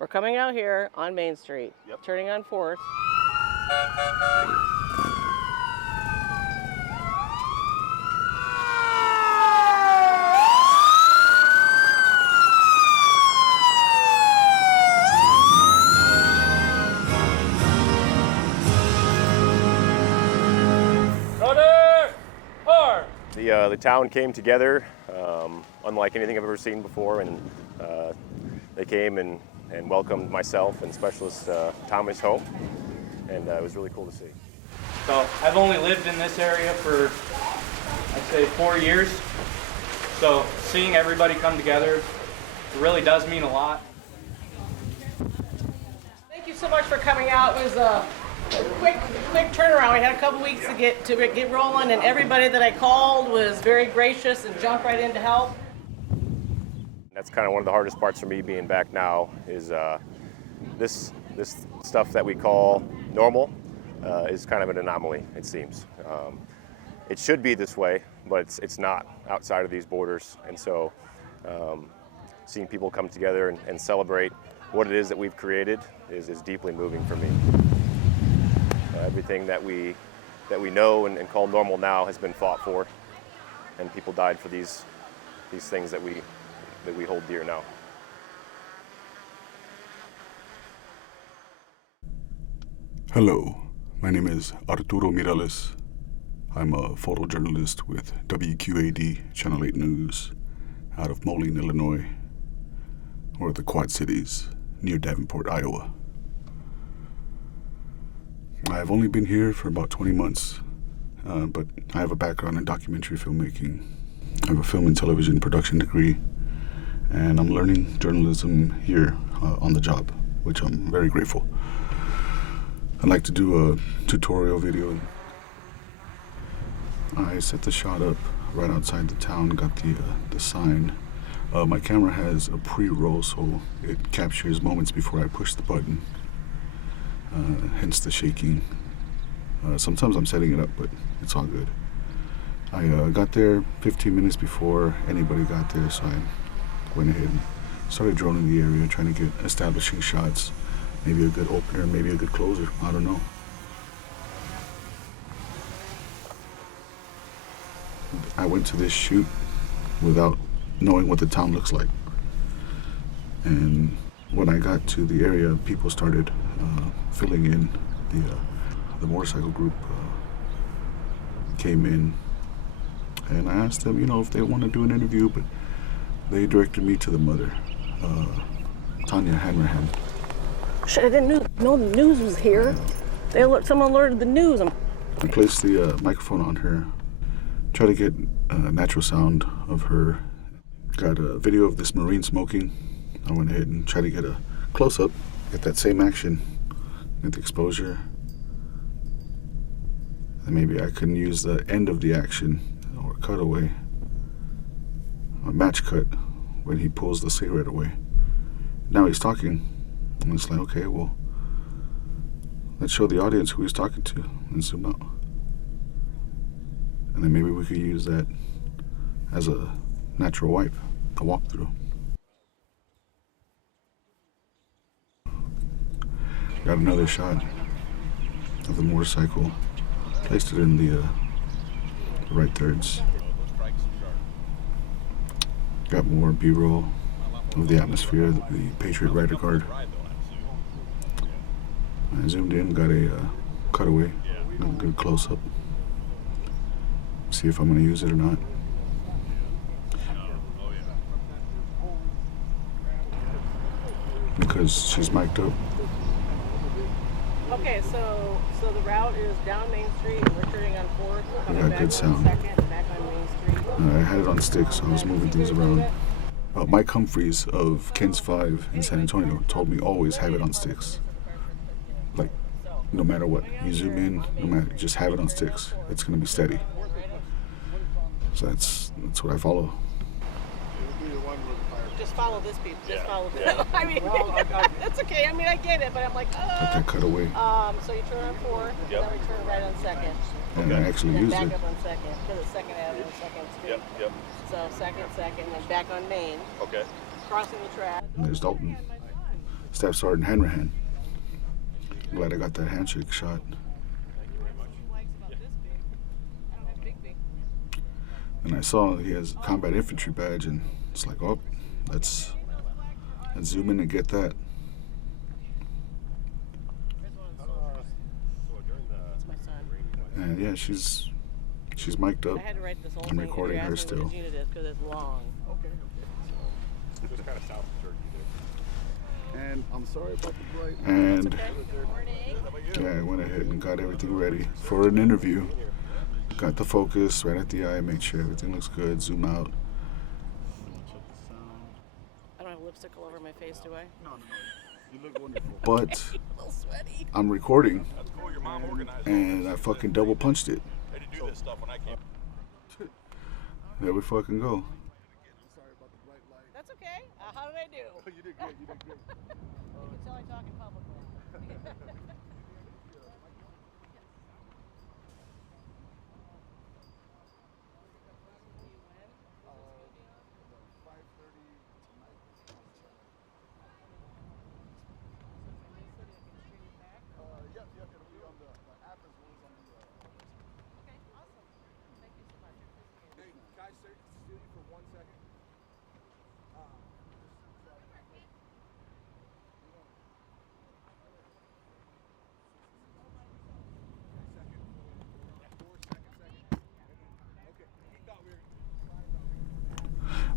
We're coming out here on Main Street, turning on 4th. The town came together, unlike anything I've ever seen before, and they came and welcomed myself and Specialist Thomas home, and it was really cool to see. So I've only lived in this area for, I'd say, 4 years, so seeing everybody come together, it really does mean a lot. Thank you so much for coming out. It was a quick turnaround. We had a couple weeks to get rolling, and everybody that I called was very gracious and jumped right in to help. That's kind of one of the hardest parts for me being back now is this stuff that we call normal is kind of an anomaly, it seems. It should be this way, but it's not outside of these borders, and so seeing people come together and celebrate what it is that we've created is deeply moving for me. Everything that we know and call normal now has been fought for, and people died for these things that we hold dear now. Hello, my name is Arturo Mirales. I'm a photojournalist with WQAD Channel 8 News out of Moline, Illinois, or the Quad Cities near Davenport, Iowa. I've only been here for about 20 months, but I have a background in documentary filmmaking. I have a film and television production degree, and I'm learning journalism here on the job, which I'm very grateful. I'd like to do a tutorial video. I set the shot up right outside the town, got the sign. My camera has a pre-roll, so it captures moments before I push the button. Hence the shaking. Sometimes I'm setting it up, but it's all good. I got there 15 minutes before anybody got there, so I went ahead and started droning the area, trying to get establishing shots. Maybe a good opener, maybe a good closer, I don't know. I went to this shoot without knowing what the town looks like. And when I got to the area, people started filling in. The motorcycle group came in, and I asked them, if they want to do an interview, but they directed me to the mother, Tanya Hanrahan. Shit, I didn't know the news was here. Someone alerted the news. I placed the microphone on her, tried to get a natural sound of her. Got a video of this Marine smoking. I went ahead and tried to get a close-up, get that same action, get the exposure. And maybe I couldn't use the end of the action or cutaway, a match cut when he pulls the cigarette away. Now he's talking, and it's like, okay, well, let's show the audience who he's talking to and zoom out. And then maybe we could use that as a natural wipe, a walkthrough. Got another shot of the motorcycle, placed it in the right thirds. Got more B-roll of the atmosphere, the Patriot Rider Guard. I zoomed in, got a cutaway, got a good close-up. See if I'm going to use it or not. Because she's mic'd up. Okay, so the route is down Main Street, and we're turning on 4th. Coming got back good sound. on 2nd, back on Main Street. I had it on sticks, so I was moving things around. Mike Humphreys of Ken's 5 in San Antonio told me always have it on sticks. Like, no matter what. You zoom in, no matter, just have it on sticks. It's going to be steady. So that's what I follow. Just follow this, people. Just follow this. Yeah. I mean, that's okay. I mean, I get it, but I'm like, Let that cut away. So you turn on 4th, and then we turn right on 2nd. And I actually used back it. up on 2nd, because it's 2nd Avenue, 2nd Street. Yep. So 2nd, and then back on Main. Okay. Crossing the track. And there's Dalton. Staff Sergeant Hanrahan. I'm glad I got that handshake shot. And I saw he has a combat infantry badge, and it's like, oh, let's zoom in and get that. And yeah, she's mic'd up. I had to write this whole I'm thing. recording You're her asking still. which unit it is because it's long. Just kind of south of Turkey there. And I'm sorry about the blight. And Okay. yeah, I went ahead and got everything ready for an interview. Got the focus right at the eye, made sure everything looks good, zoom out. I don't have lipstick all over my face, do I? No. You look wonderful. But A little sweaty. I'm recording, and I fucking double punched it. There we fucking go. That's okay. How did I do? You did good. You did good. You can tell I talk in public.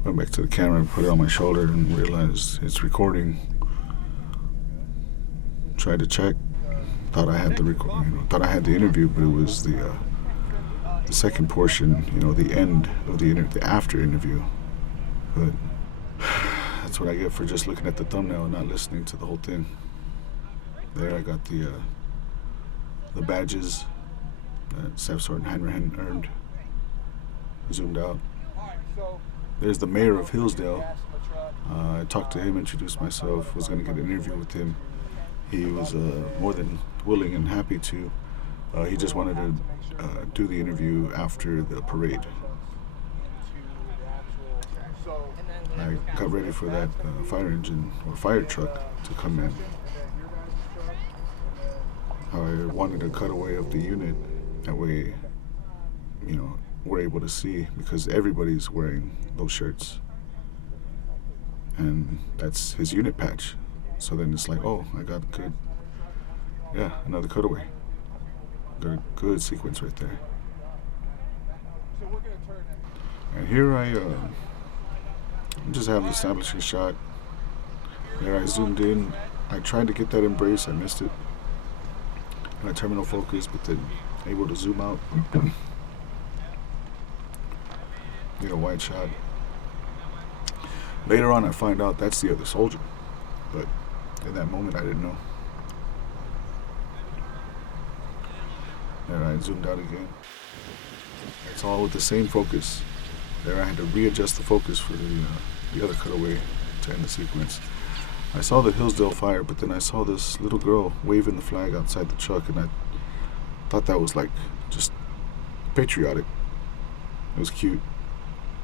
Went back to the camera and put it on my shoulder and realized it's recording. Tried to check. Thought I had the thought I had the interview, but it was the second portion. You know, the end of the after interview. But that's what I get for just looking at the thumbnail and not listening to the whole thing. There, I got the badges that Staff Sergeant Hanrahan earned. Zoomed out. There's the mayor of Hillsdale. I talked to him, introduced myself, was going to get an interview with him. He was more than willing and happy to. He just wanted to do the interview after the parade. I got ready for that fire engine or fire truck to come in. I wanted a cutaway of the unit. That way, you know, we're able to see, because everybody's wearing those shirts. And that's his unit patch. So then it's like, oh, I got good, yeah, another cutaway. Got a good sequence right there. And here I just have the establishing shot. There I zoomed in. I tried to get that embrace, I missed it. And a terminal focus, but then able to zoom out. Get a wide shot. Later on, I find out that's the other soldier, but in that moment, I didn't know. There, I zoomed out again. It's all with the same focus. There, I had to readjust the focus for the other cutaway to end the sequence. I saw the Hillsdale fire, but then I saw this little girl waving the flag outside the truck, and I thought that was like just patriotic. It was cute.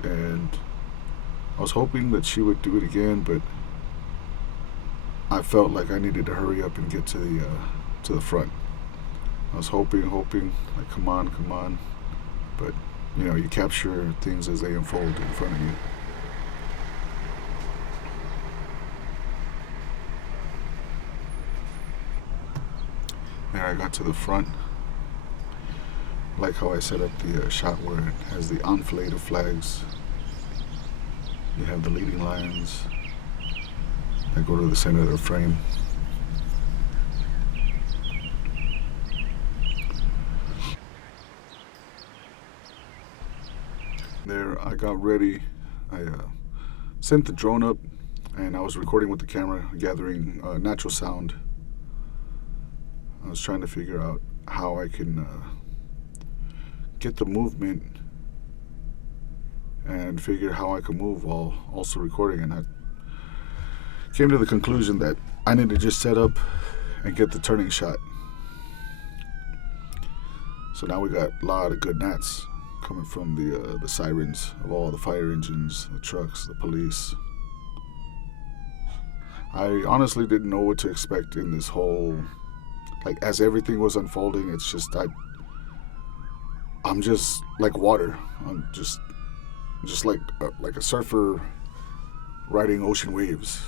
And I was hoping that she would do it again, but I felt like I needed to hurry up and get to the front. I was hoping, like, come on. But, you know, you capture things as they unfold in front of you. There, I got to the front. Like how I set up the shot where it has the enfilade of flags. You have the leading lines that go to the center of the frame. There, I got ready. I sent the drone up, and I was recording with the camera, gathering natural sound. I was trying to figure out how I can get the movement and figure how I can move while also recording. And I came to the conclusion that I need to just set up and get the turning shot. So now we got a lot of good nats coming from the sirens of all the fire engines, the trucks, the police. I honestly didn't know what to expect in this whole, like, as everything was unfolding. It's just I'm just like water. I'm just like a surfer riding ocean waves.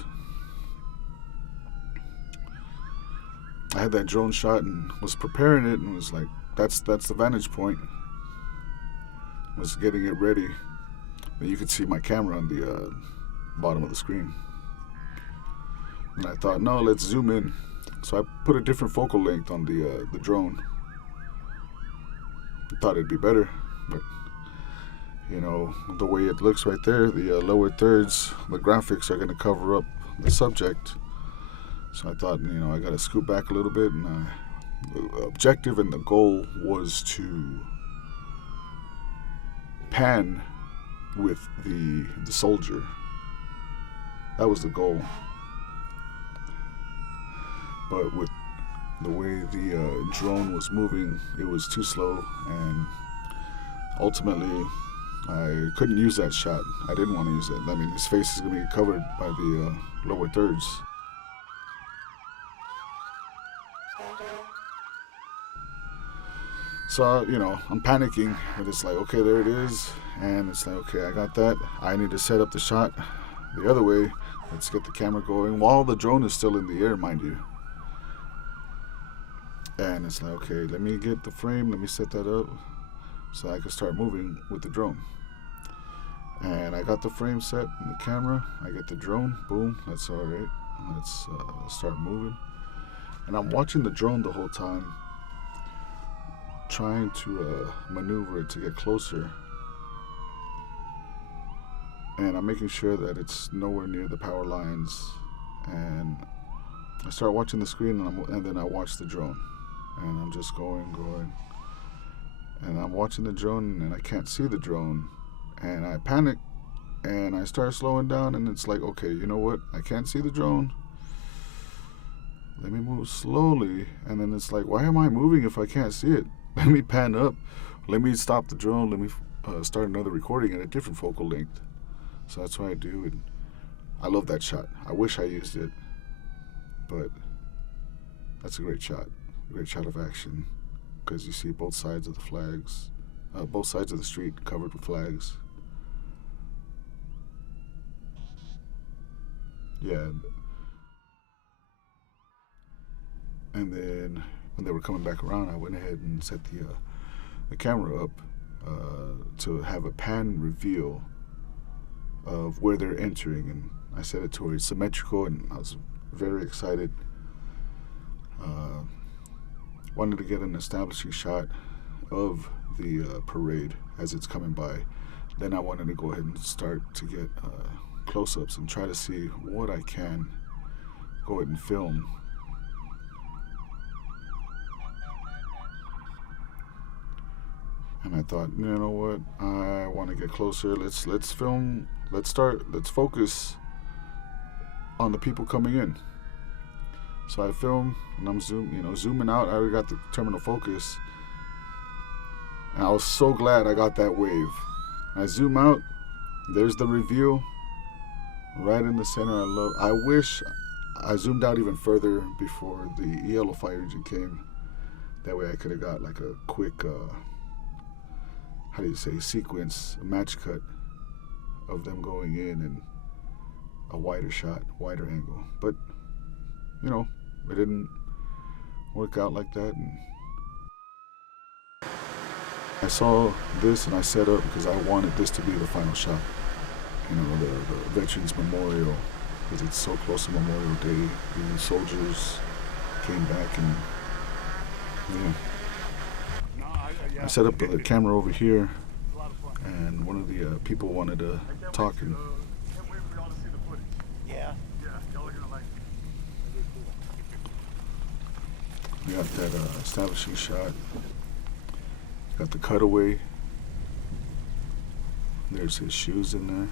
I had that drone shot and was preparing it and was like, that's the vantage point. Was getting it ready. And you could see my camera on the bottom of the screen. And I thought, no, let's zoom in. So I put a different focal length on the drone. I thought it'd be better, but you know, the way it looks right there, the lower thirds, the graphics are going to cover up the subject. So I thought, you know, I got to scoot back a little bit, and the objective and the goal was to pan with the soldier. That was the goal. But with the way the drone was moving, it was too slow, and ultimately I couldn't use that shot. I didn't want to use it. I mean, his face is going to be covered by the lower thirds. So, you know, I'm panicking, but it's like, okay, there it is. And it's like, okay, I got that. I need to set up the shot the other way. Let's get the camera going while the drone is still in the air, mind you. And it's like, okay, let me get the frame, let me set that up so I can start moving with the drone. And I got the frame set in the camera. I get the drone, boom, that's all right. Let's start moving. And I'm watching the drone the whole time, trying to maneuver it to get closer. And I'm making sure that it's nowhere near the power lines. And I start watching the screen, and then I watch the drone. And I'm just going. And I'm watching the drone, and I can't see the drone. And I panic, and I start slowing down, and it's like, okay, you know what? I can't see the drone. Let me move slowly. And then it's like, why am I moving if I can't see it? Let me pan up. Let me stop the drone. Let me start another recording at a different focal length. So that's what I do. And I love that shot. I wish I used it. But that's a great shot. A great shot of action. Because you see both sides of the flags. Both sides of the street covered with flags. Yeah. And then when they were coming back around, I went ahead and set the camera up to have a pan reveal of where they're entering, and I set it to where it's symmetrical, and I was very excited. Wanted to get an establishing shot of the parade as it's coming by. Then I wanted to go ahead and start to get close-ups and try to see what I can go ahead and film. And I thought, you know what? I want to get closer. Let's film. Let's focus on the people coming in. So I film, and I'm zooming out. I already got the terminal focus, and I was so glad I got that wave. I zoom out. There's the reveal, right in the center. I wish I zoomed out even further before the yellow fire engine came. That way I could have got like a quick, sequence, a match cut of them going in and a wider shot, wider angle. But, you know, it didn't work out like that. And I saw this and I set up because I wanted this to be the final shot. You know, the Veterans Memorial, because it's so close to Memorial Day. The soldiers came back and, I set up the camera over here, and one of the people wanted to talk. And we got that establishing shot. Got the cutaway. There's his shoes in there.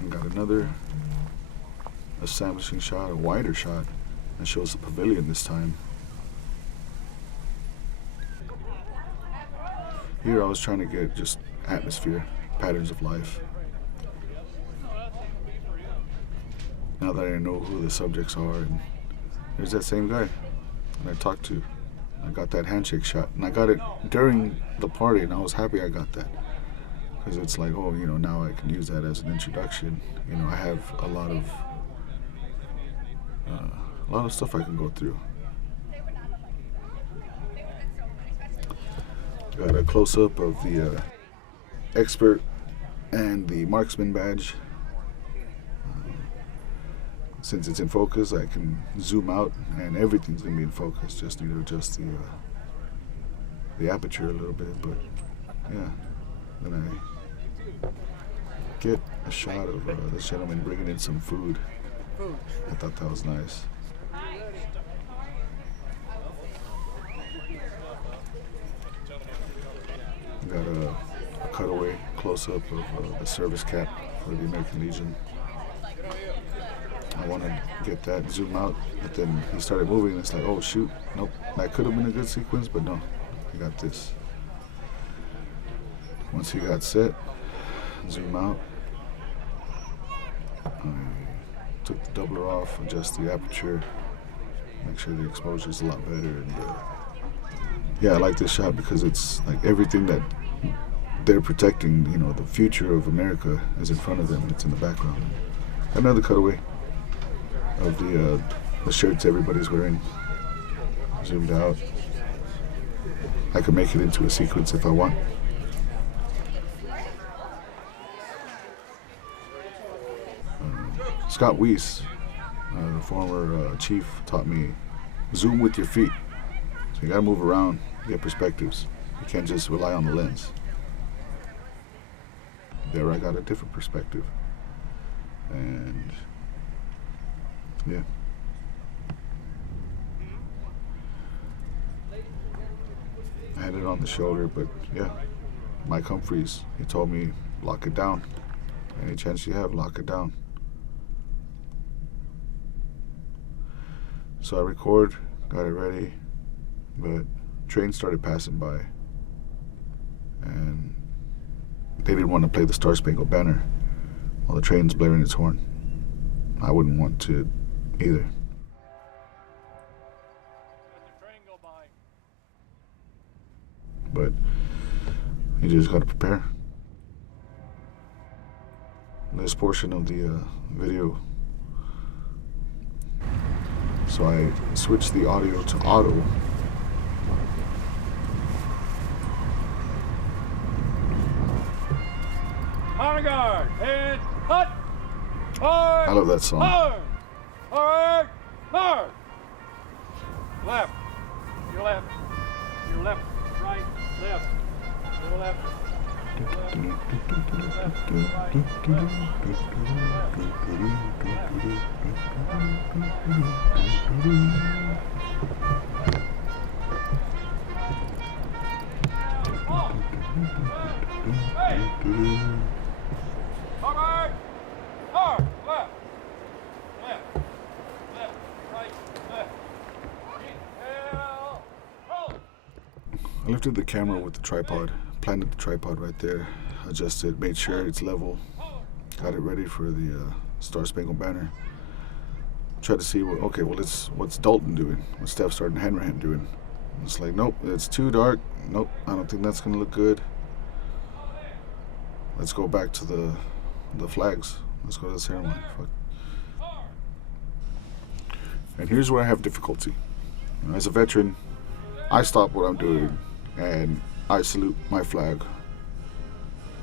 And got another establishing shot, a wider shot, that shows the pavilion this time. Here I was trying to get just atmosphere, patterns of life. now that I know who the subjects are, and there's that same guy that I talked to. I got that handshake shot, and I got it during the party, and I was happy I got that. Because it's like, oh, now I can use that as an introduction. I have a lot of stuff I can go through. Got a close-up of the expert and the marksman badge. Since it's in focus, I can zoom out, and everything's gonna be in focus. Just need to adjust the aperture a little bit, but yeah. Then I get a shot of this gentleman bringing in some food. I thought that was nice. Got a cutaway close-up of the service cap for the American Legion. I want to get that, zoom out, but then he started moving, and it's like, oh shoot, nope. That could have been a good sequence, but no, I got this. Once he got set, zoom out. I took the doubler off, adjust the aperture, make sure the exposure is a lot better. And yeah, I like this shot because it's like everything that they're protecting, the future of America is in front of them. It's in the background. Another cutaway of the shirts everybody's wearing, zoomed out. I could make it into a sequence if I want. Scott Weiss, the former chief, taught me zoom with your feet. So you gotta move around, get perspectives. You can't just rely on the lens. There I got a different perspective. And yeah. I had it on the shoulder, but yeah. Mike Humphreys, he told me, lock it down. Any chance you have, lock it down. So I record, got it ready, but trains started passing by, and they didn't want to play the Star Spangled Banner while the train's blaring its horn. I wouldn't want to either. But you just got to prepare. This portion of the video, so I switched the audio to auto. On guard, and hut! I love that song. Hard! Hard! Left. Your left. Your left. Right. Left. Your left. Hard! Hard! Left. Left. Left. Right. Left. I lifted the camera with the tripod, planted the tripod right there, adjusted, made sure it's level, got it ready for the Star Spangled Banner. Tried to see what's Dalton doing, what's Staff Sergeant Hanrahan doing. It's like, nope, it's too dark. Nope, I don't think that's gonna look good. Let's go back to the flags. Let's go to the ceremony. Fuck. And here's where I have difficulty. As a veteran, I stop what I'm doing and I salute my flag.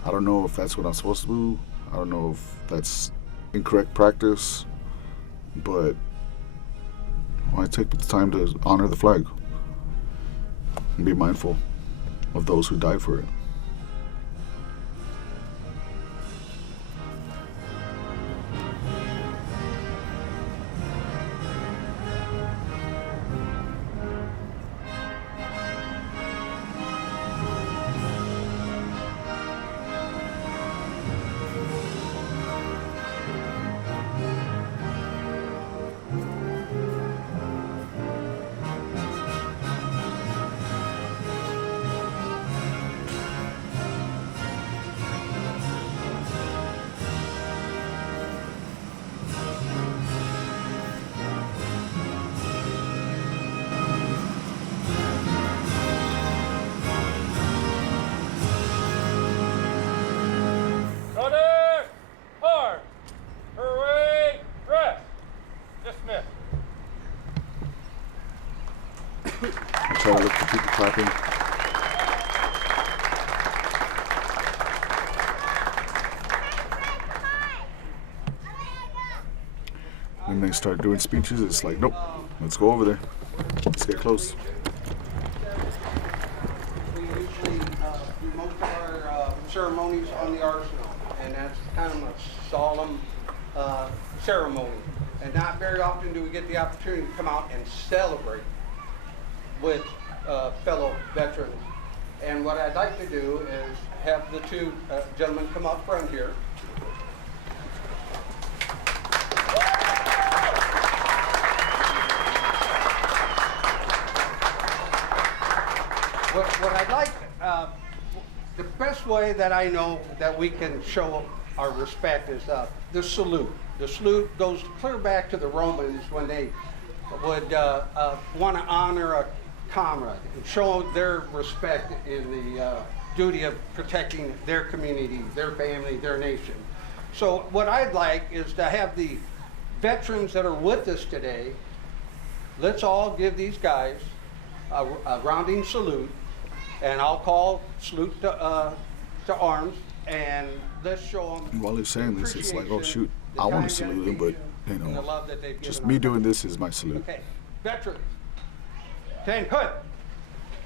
I don't know if that's what I'm supposed to do. I don't know if that's incorrect practice, but I take the time to honor the flag and be mindful of those who died for it. try to look for people clapping. When they start doing speeches, it's like, nope, let's go over there. Let's get close. We usually do most of our ceremonies on the arsenal, and that's kind of a solemn ceremony. And not very often do we get the opportunity to come out and celebrate with fellow veterans. And what I'd like to do is have the two gentlemen come up front here. What I'd like, the best way that I know that we can show our respect is the salute. The salute goes clear back to the Romans when they would want to honor a comrade and show their respect in the duty of protecting their community, their family, their nation. So what I'd like is to have the veterans that are with us today, let's all give these guys a rounding salute, and I'll call salute to arms, and let's show them. While he's saying this, it's like, oh shoot, I want to salute him, but you and the know, love that they've just given me our doing this is my salute. Okay, veterans, 10 hood,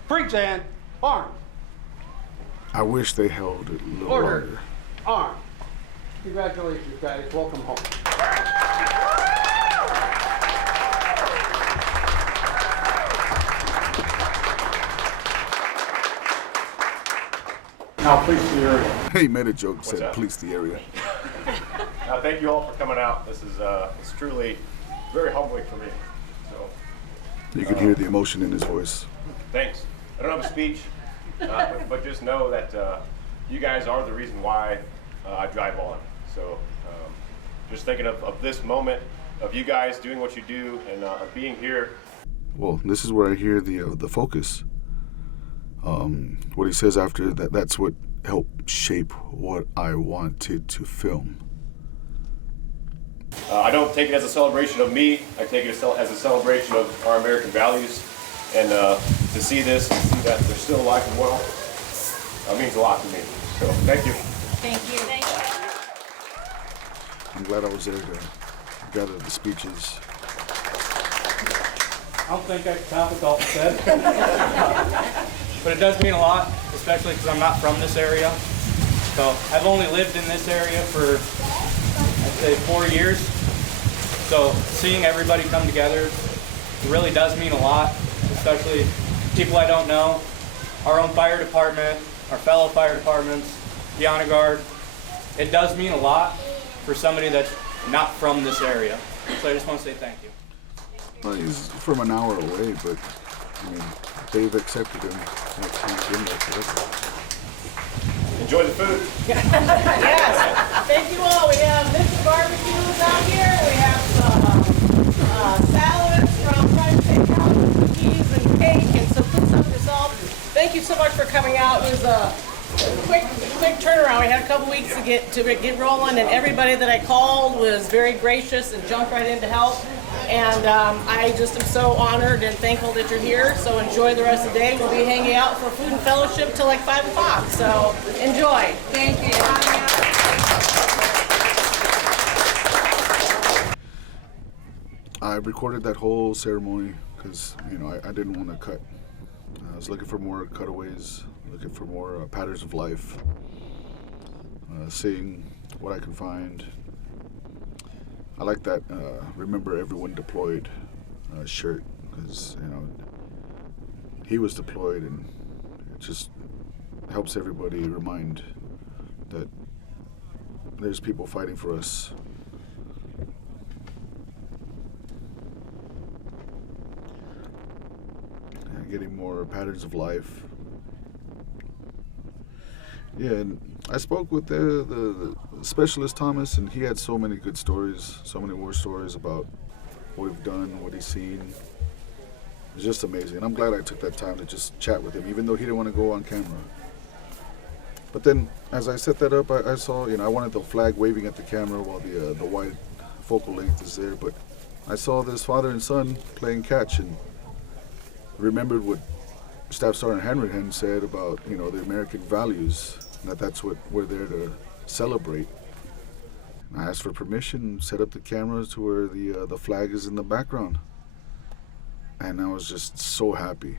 present, arms, I wish they held it a little order, longer. arms. Congratulations, guys. Welcome home. Now, please the area. He made a joke, said, that? police the area. Thank you all for coming out. This is it's truly very humbling for me. So You could hear the emotion in his voice. thanks. I don't have a speech, but just know that you guys are the reason why I drive on. So just thinking of this moment, of you guys doing what you do and being here. Well, this is where I hear the focus. What he says after that, that's what helped shape what I wanted to film. I don't take it as a celebration of me. I take it as a celebration of our American values. And to see this and see that they're still alive and well means a lot to me. So thank you. Thank you. Thank you. I'm glad I was there to gather the speeches. I don't think I can top what Dalton said. But it does mean a lot, especially because I'm not from this area. So I've only lived in this area for, I'd say, 4 years. So seeing everybody come together, it really does mean a lot, especially people I don't know, our own fire department, our fellow fire departments, the honor guard. It does mean a lot for somebody that's not from this area. So I just want to say thank you. Well, he's from an hour away, but I mean, they've accepted him. He's been there for us. Enjoy the food. Yes, thank you all. We have Mr. Barbecues out here. We have some salads from French Steakhouse, cookies and cake, and some food stuff yourself. Thank you so much for coming out. It was a quick turnaround. We had a couple weeks to get rolling, and everybody that I called was very gracious and jumped right in to help. And I just am so honored and thankful that you're here. So enjoy the rest of the day. We'll be hanging out for food and fellowship till like 5 o'clock. So enjoy. Thank you. I recorded that whole ceremony because, you know, I didn't want to cut. I was looking for more cutaways, looking for more patterns of life, seeing what I can find. I like that remember everyone deployed shirt because, you know, he was deployed, and it just helps everybody remind that there's people fighting for us. Getting more patterns of life. Yeah, and I spoke with the specialist Thomas, and he had so many good stories, so many war stories about what we've done, what he's seen. It was just amazing, and I'm glad I took that time to just chat with him, even though he didn't want to go on camera. But then, as I set that up, I saw, you know, I wanted the flag waving at the camera while the wide focal length is there, but I saw this father and son playing catch, and remembered what Staff Sergeant Hanrahan said about, you know, the American values, that's what we're there to celebrate. I asked for permission, set up the cameras to where the flag is in the background. And I was just so happy.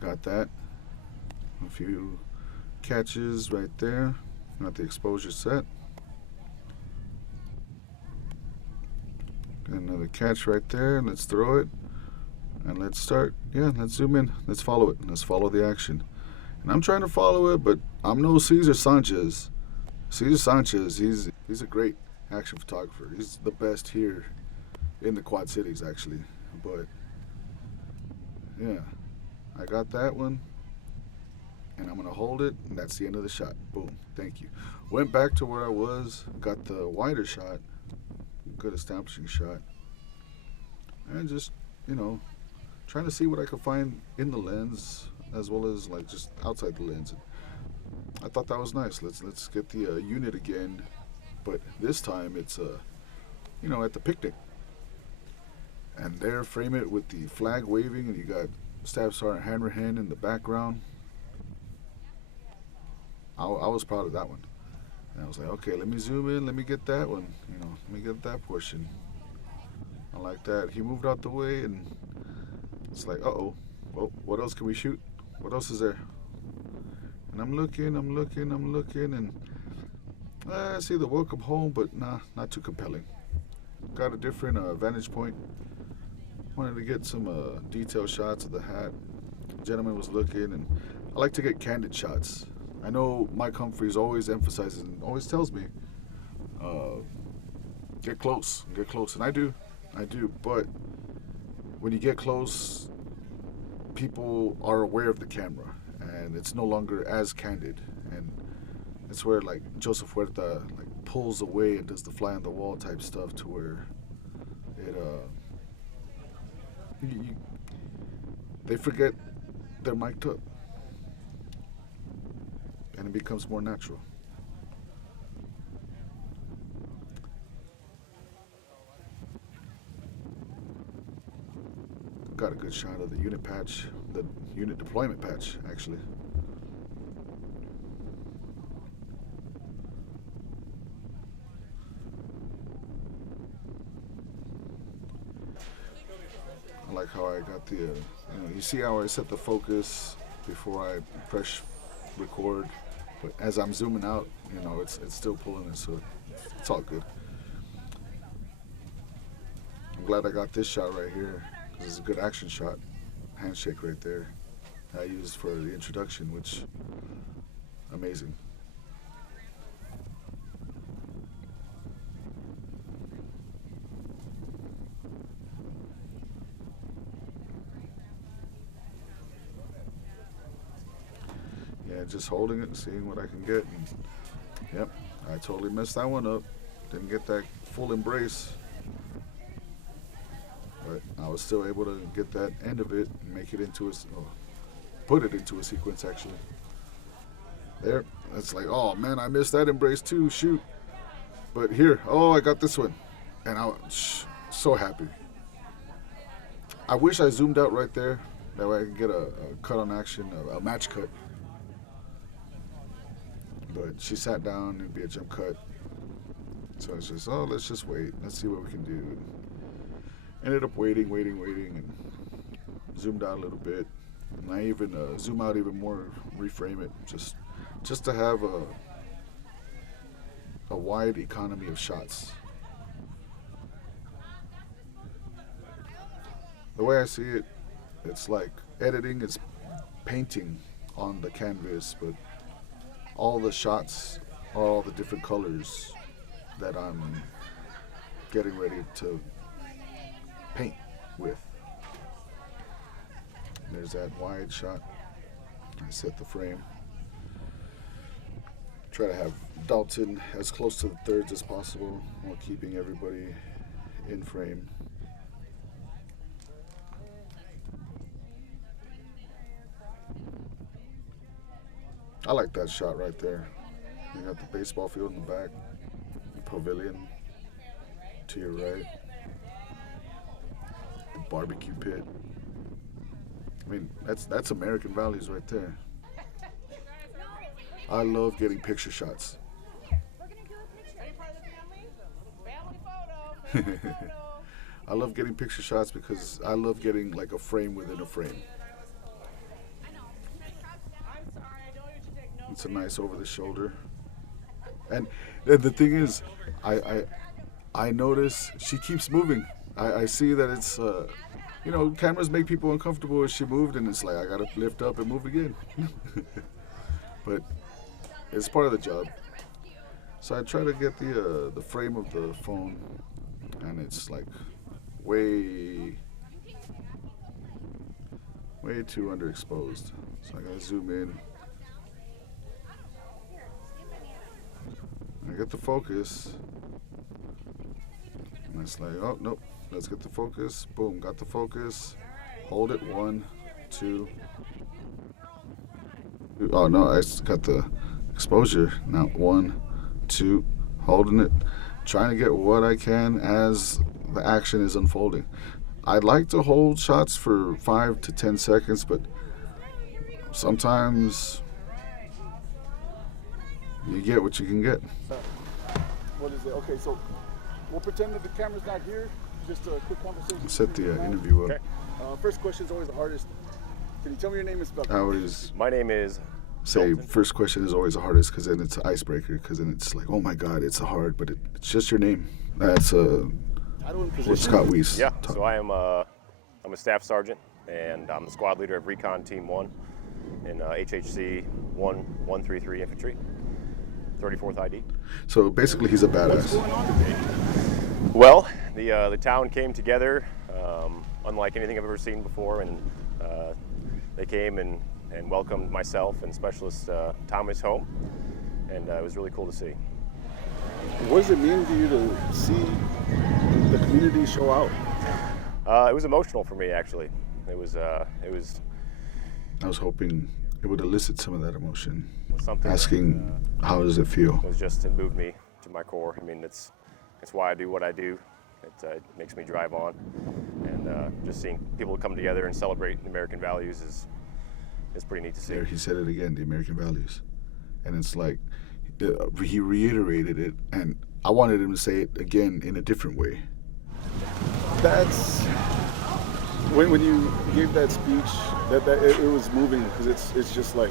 Got that. A few catches right there. Got the exposure set. Another catch right there. Let's throw it. And let's start. Yeah, let's zoom in. Let's follow it. Let's follow the action. And I'm trying to follow it, but I'm no Cesar Sanchez. Cesar Sanchez, he's a great action photographer. He's the best here in the Quad Cities, actually. But yeah, I got that one, and I'm gonna hold it, and that's the end of the shot. Boom, thank you. Went back to where I was, got the wider shot, good establishing shot, and just, you know, trying to see what I could find in the lens, as well as like just outside the lens. I thought that was nice. Let's get the unit again, but this time it's you know, at the picnic, and there frame it with the flag waving, and you got Staff Sergeant Hanrahan in the background. I was proud of that one, and I was like, okay, let me zoom in, let me get that one, you know, let me get that portion. I like that. He moved out the way, and it's like, uh-oh, well, what else can we shoot? What else is there? And I'm looking, and I see the welcome home, but nah, not too compelling. Got a different vantage point. Wanted to get some detail shots of the hat. The gentleman was looking, and I like to get candid shots. I know Mike Humphreys always emphasizes and always tells me, get close, and I do, but when you get close, people are aware of the camera, and it's no longer as candid, and it's where like Joseph Huerta like pulls away and does the fly on the wall type stuff, to where it they forget they're mic'd up, and it becomes more natural. Got a good shot of the unit patch, the unit deployment patch, actually. I like how I got the, you know, you see how I set the focus before I press record, but as I'm zooming out, you know, it's still pulling it, so it's all good. I'm glad I got this shot right here. This is a good action shot. Handshake right there. I used for the introduction, which, amazing. Yeah, just holding it and seeing what I can get. And, yep, I totally messed that one up. Didn't get that full embrace. But I was still able to get that end of it and make it into put it into a sequence, actually. There, it's like, oh man, I missed that embrace too, shoot. But here, oh, I got this one. And I was so happy. I wish I zoomed out right there. That way I could get a cut on action, a match cut. But she sat down, it'd be a jump cut. So it's just, oh, let's just wait. Let's see what we can do. Ended up waiting, and zoomed out a little bit. And I even zoom out even more, reframe it, just to have a wide economy of shots. The way I see it, it's like editing is painting on the canvas, but all the shots are all the different colors that I'm getting ready to paint with. There's that wide shot. I set the frame. Try to have Dalton as close to the thirds as possible while keeping everybody in frame. I like that shot right there. You got the baseball field in the back, the pavilion to your right, the barbecue pit. I mean, that's American values right there. I love getting picture shots. Any part of the family? Family photo. Family photo. I love getting picture shots because I love getting like a frame within a frame. I'm sorry, I know you should take notes. It's a nice over the shoulder. And the thing is, I notice she keeps moving. I see that it's, you know, cameras make people uncomfortable as she moved, and it's like, I gotta lift up and move again. But it's part of the job. So I try to get the frame of the phone, and it's like way too underexposed. So I gotta zoom in. I get the focus. And it's like, oh, nope. Let's get the focus. Boom, got the focus. Hold it. 1, 2. Oh, no, I just got the exposure. Now, 1, 2. Holding it. Trying to get what I can as the action is unfolding. I'd like to hold shots for 5 to 10 seconds, but sometimes you get what you can get. What is it? Okay, so we'll pretend that the camera's not here. Just a quick conversation. Set the interview up. Okay. First question is always the hardest. Can you tell me your name and spell? I always My name is say first question is always the hardest because then it's an icebreaker. Because then it's like, oh my God, it's hard, but it's just your name. That's Title and position. what Scott Weiss. Yeah, taught so I'm a staff sergeant, and I'm the squad leader of Recon Team 1 in HHC 1133 Infantry, 34th ID. So basically, he's a What's badass. going on today? Well, the town came together, unlike anything I've ever seen before, and they came and welcomed myself and Specialist Thomas home, and it was really cool to see. What does it mean to you to see the community show out? It was emotional for me, actually. It was I was hoping it would elicit some of that emotion. something. Asking, how does it feel? It moved me to my core. I mean, it's why I do what I do. It makes me drive on, and just seeing people come together and celebrate American values is pretty neat to see. There, he said it again, the American values. And it's like, he reiterated it, and I wanted him to say it again in a different way. That's when you gave that speech. That it was moving because it's just like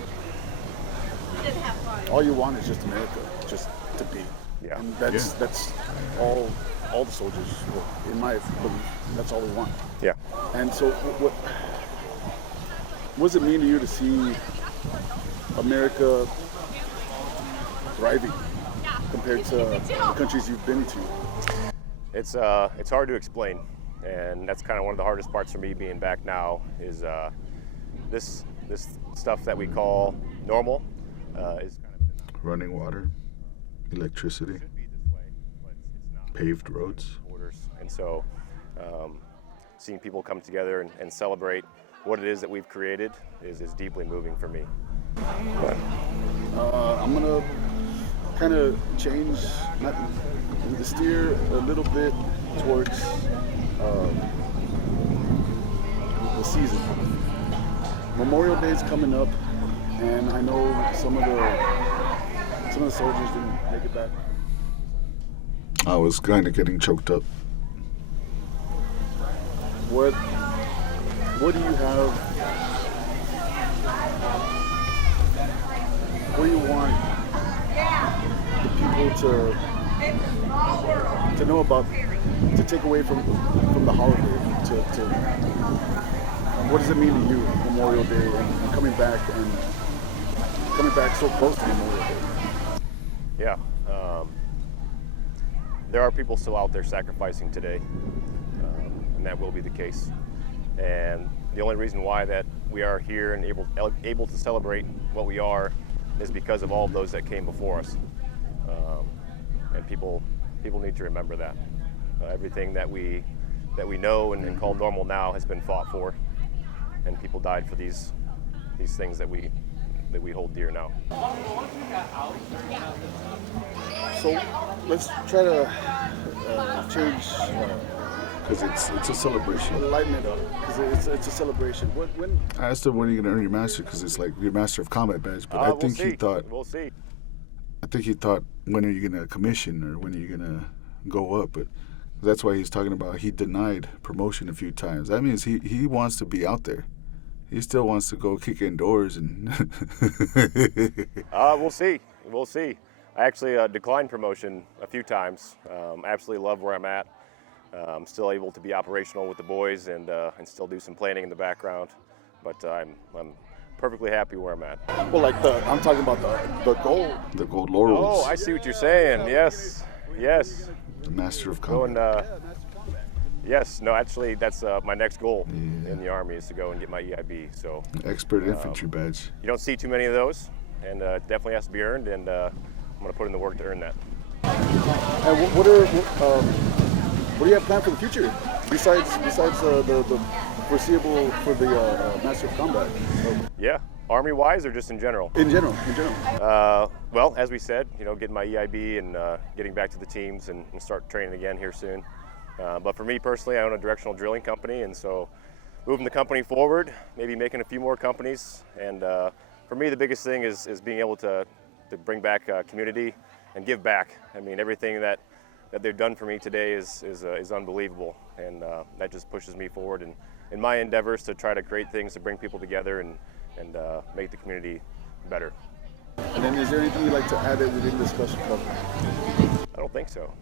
all you want is just America, just to be. Yeah. And that's all the soldiers, in my belief, that's all we want. Yeah. And so, what does it mean to you to see America thriving compared to the countries you've been to? It's hard to explain, and that's kind of one of the hardest parts for me being back now is this stuff that we call normal is kind of Running water, electricity, should be this way, but it's not. paved roads. Borders. And so seeing people come together and celebrate what it is that we've created is deeply moving for me. But, I'm gonna kind of change, steer a little bit towards the season. Memorial Day's coming up, and I know some of the soldiers didn't make it back. I was kind of getting choked up. What do you have? What do you want the people to know about, to take away from the holiday? What does it mean to you, Memorial Day, and coming back so close to Memorial Day? yeah, there are people still out there sacrificing today, and that will be the case. And the only reason why that we are here and able to celebrate what we are is because of all of those that came before us. And people need to remember that. Everything that we know and call normal now has been fought for, and people died for these things that we hold dear now. So let's try to change because it's a celebration. Lighten it up, because it's a celebration. When I asked him when are you gonna earn your master, because it's like your Master of Combat badge. But I We'll think see. he thought We'll see. when are you gonna commission or when are you gonna go up? But that's why he's talking about he denied promotion a few times. That means he wants to be out there. He still wants to go kick indoors and. We'll see. We'll see. I actually declined promotion a few times. Absolutely love where I'm at. I'm still able to be operational with the boys and still do some planning in the background. But I'm perfectly happy where I'm at. well, like I'm talking about the gold. The gold laurels. Oh, I see what you're saying. Yes. Yes. The Master of Go Combat. and, yes. No, actually, that's my next goal in the Army is to go and get my EIB. So Expert infantry badge. you don't see too many of those, and it definitely has to be earned. And I'm going to put in the work to earn that. And what do you have planned for the future besides the foreseeable for the Master of Combat? Yeah. Army-wise or just in general? In general. Well, as we said, getting my EIB and getting back to the teams and start training again here soon. But for me personally, I own a directional drilling company, and so moving the company forward, maybe making a few more companies. And for me, the biggest thing is being able to bring back community and give back. I mean, everything that they've done for me today is unbelievable, and that just pushes me forward in my endeavors to try to create things to bring people together and make the community better. And then is there anything you'd like to add that we didn't discuss? I don't think so.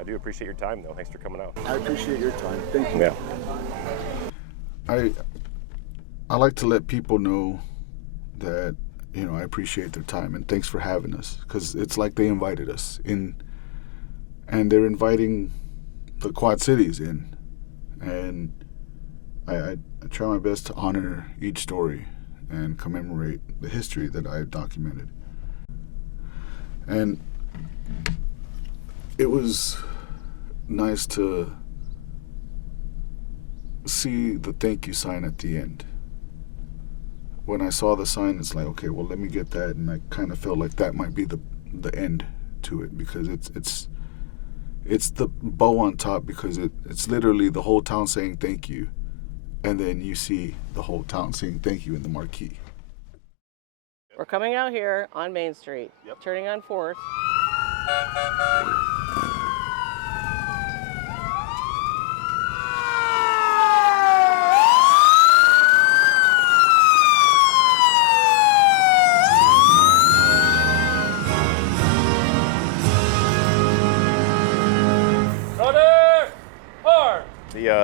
I do appreciate your time, though. Thanks for coming out. I appreciate your time. Thank you. Yeah. I like to let people know that I appreciate their time and thanks for having us, because it's like they invited us in, and they're inviting the Quad Cities in, and I try my best to honor each story and commemorate the history that I've documented. And it was nice to see the thank you sign at the end. When I saw the sign, it's like, okay, well, let me get that, and I kind of felt like that might be the end to it, because it's the bow on top, because it's literally the whole town saying thank you, and then you see the whole town saying thank you in the marquee. We're coming out here on Main Street, turning on 4th.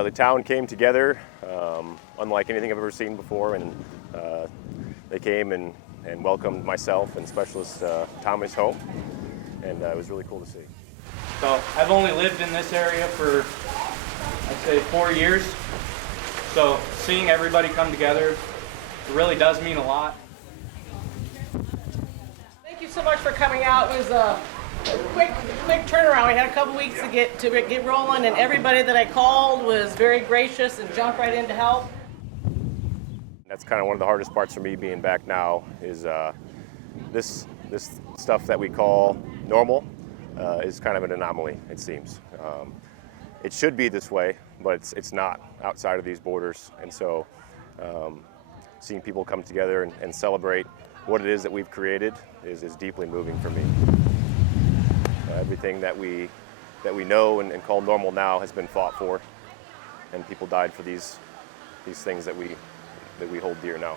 The town came together, unlike anything I've ever seen before, and they came and welcomed myself and Specialist Thomas home, and it was really cool to see. So I've only lived in this area for, I'd say, 4 years. So seeing everybody come together, it really does mean a lot. Thank you so much for coming out. It was a quick turnaround. We had a couple weeks to get rolling, and everybody that I called was very gracious and jumped right in to help. That's kind of one of the hardest parts for me being back now is this stuff that we call normal is kind of an anomaly, it seems. It should be this way, but it's not outside of these borders. And so seeing people come together and celebrate what it is that we've created is deeply moving for me. Everything that we know and call normal now has been fought for, and people died for these things that we hold dear now.